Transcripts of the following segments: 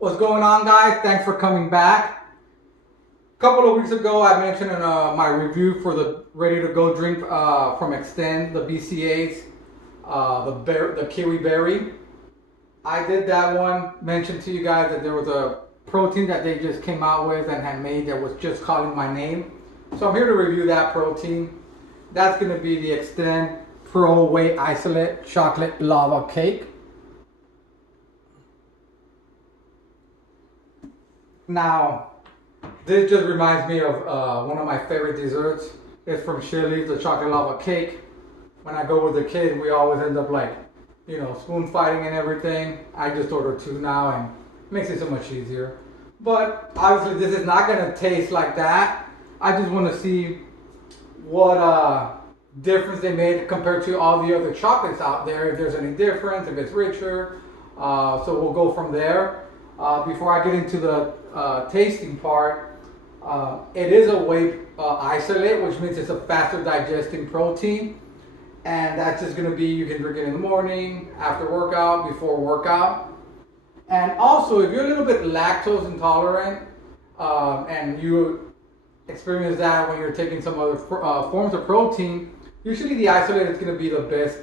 What's going on, guys? Thanks for coming back. A couple of weeks ago, I mentioned in my review for the ready-to-go drink from Xtend, the Bcaas, the kiwi berry. I did that one, mentioned to you guys that there was a protein that they just came out with and had made that was just calling my name. So I'm here to review that protein. That's going to be the Xtend Pro Whey Isolate Chocolate Lava Cake. Now, this just reminds me of one of my favorite desserts. It's from Chili's, the chocolate lava cake. When I go with the kids, we always end up like, spoon fighting and everything. I just order two now and it makes it so much easier. But obviously this is not gonna taste like that. I just wanna see what difference they made compared to all the other chocolates out there. If there's any difference, if it's richer. So we'll go from there. Before I get into the tasting part, it is a whey isolate, which means it's a faster digesting protein, and that's just going to be, you can drink it in the morning, after workout, before workout. And also, if you're a little bit lactose intolerant and you experience that when you're taking some other forms of protein, usually the isolate is going to be the best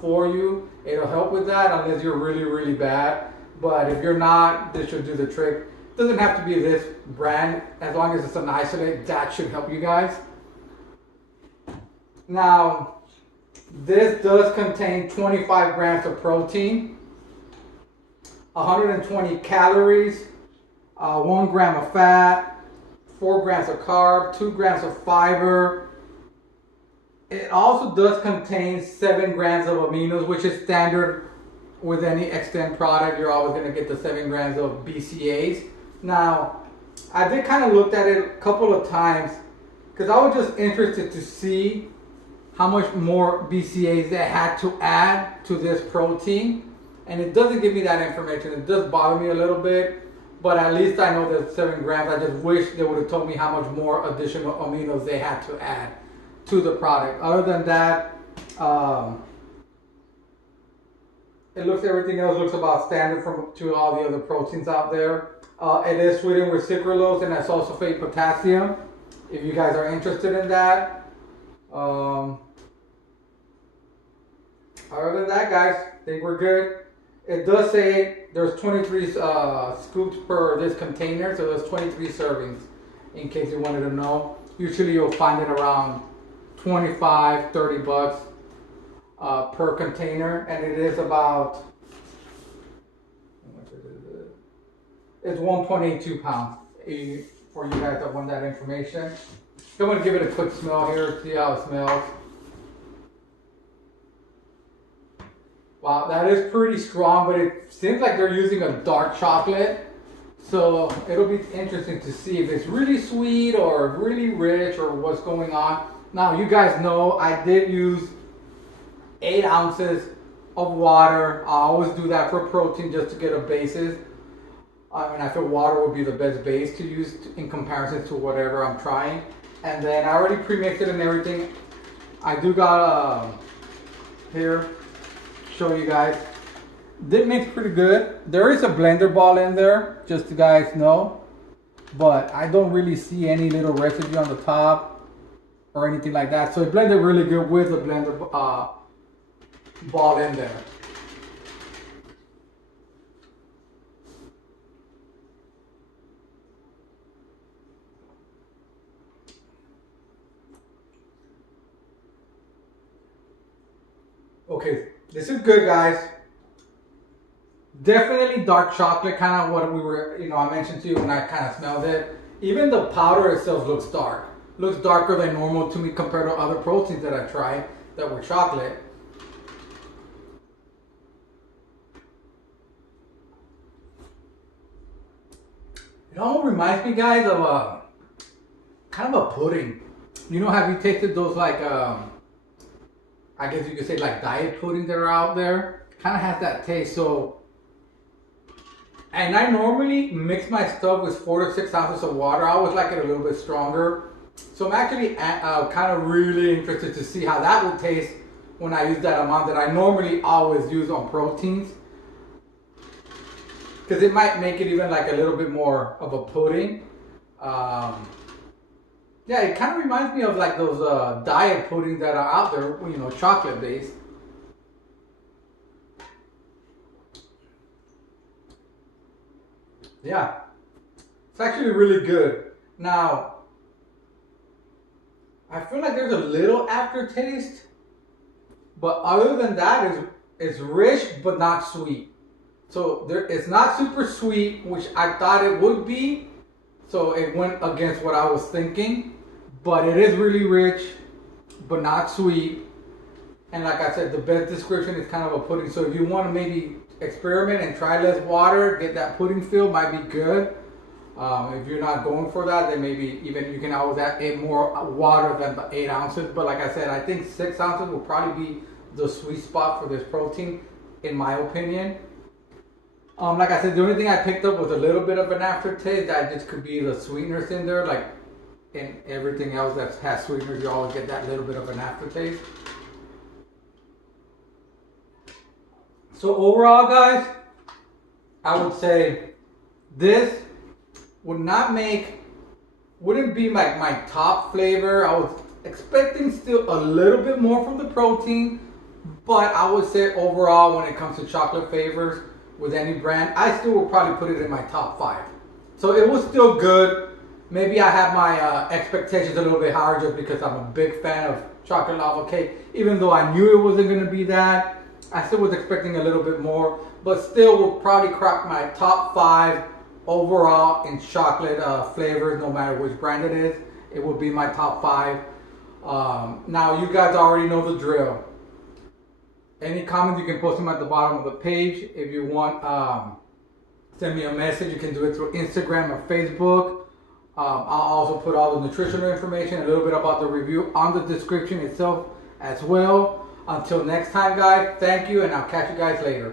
for you. It'll help with that unless you're really, really bad. But if you're not, this should do the trick. It doesn't have to be this brand. As long as it's an isolate, that should help you guys. Now, this does contain 25 grams of protein, 120 calories, 1 gram of fat, 4 grams of carb, 2 grams of fiber. It also does contain 7 grams of aminos, which is standard with any Xtend product. You're always going to get the 7 grams of Bcaas. Now, I did kind of looked at it a couple of times because I was just interested to see how much more Bcaas they had to add to this protein. And it doesn't give me that information. It does bother me a little bit, but at least I know there's 7 grams. I just wish they would have told me how much more additional aminos they had to add to the product. Other than that, everything else looks about standard to all the other proteins out there. It is sweetened with sucralose and acesulfame potasium, if you guys are interested in that. Other than that, guys, I think we're good. It does say there's 23 scoops per this container, so there's 23 servings, in case you wanted to know. Usually you'll find it around 25, 30 bucks. Per container, and it is about, it's 1.82 pounds for you guys that want that information. I'm going to give it a quick smell here, see how it smells. Wow, that is pretty strong, but it seems like they're using a dark chocolate, so it'll be interesting to see if it's really sweet or really rich or what's going on. Now, you guys know I did use 8 ounces of water. I always do that for protein just to get a basis. I feel water would be the best base to use in comparison to whatever I'm trying. And then I already pre-mixed it and everything. I do got here, show you guys. Did mix pretty good. There is a blender ball in there, just so you guys know. But I don't really see any little residue on the top or anything like that. So it blended really good with the blender ball in there. Okay, this is good, guys. Definitely dark chocolate, kind of what we were, I mentioned to you when I kind of smelled it. Even the powder itself looks dark. Looks darker than normal to me compared to other proteins that I tried that were chocolate. It all reminds me, guys, of kind of a pudding. Have you tasted those, like, I guess you could say like diet puddings that are out there? Kind of has that taste. So, and I normally mix my stuff with 4 to 6 ounces of water. I always like it a little bit stronger. So I'm actually kind of really interested to see how that will taste when I use that amount that I normally always use on proteins. because it might make it even like a little bit more of a pudding. Yeah, it kind of reminds me of like those diet puddings that are out there, you know, chocolate based. Yeah, it's actually really good. Now, I feel like there's a little aftertaste, but other than that, it's rich but not sweet. So it's not super sweet, which I thought it would be. So it went against what I was thinking, but it is really rich, but not sweet. And like I said, the best description is kind of a pudding. So if you want to maybe experiment and try less water, get that pudding feel, might be good. If you're not going for that, then maybe even you can always add more water than the 8 ounces. But like I said, I think 6 ounces will probably be the sweet spot for this protein, in my opinion. Like I said, the only thing I picked up was a little bit of an aftertaste. That just could be the sweeteners in there. Like in everything else that has sweeteners, you always get that little bit of an aftertaste. So overall, guys, I would say this wouldn't be like my top flavor. I was expecting still a little bit more from the protein, but I would say overall, when it comes to chocolate flavors with any brand, I still would probably put it in my top 5. So it was still good. Maybe I have my expectations a little bit higher just because I'm a big fan of chocolate lava cake. Even though I knew it wasn't going to be that, I still was expecting a little bit more, but still will probably crack my top 5 overall in chocolate flavors, no matter which brand it is. It will be my top 5. Now you guys already know the drill. Any comments, you can post them at the bottom of the page. If you want, send me a message. You can do it through Instagram or Facebook. I'll also put all the nutritional information, a little bit about the review on the description itself as well. Until next time, guys, thank you, and I'll catch you guys later.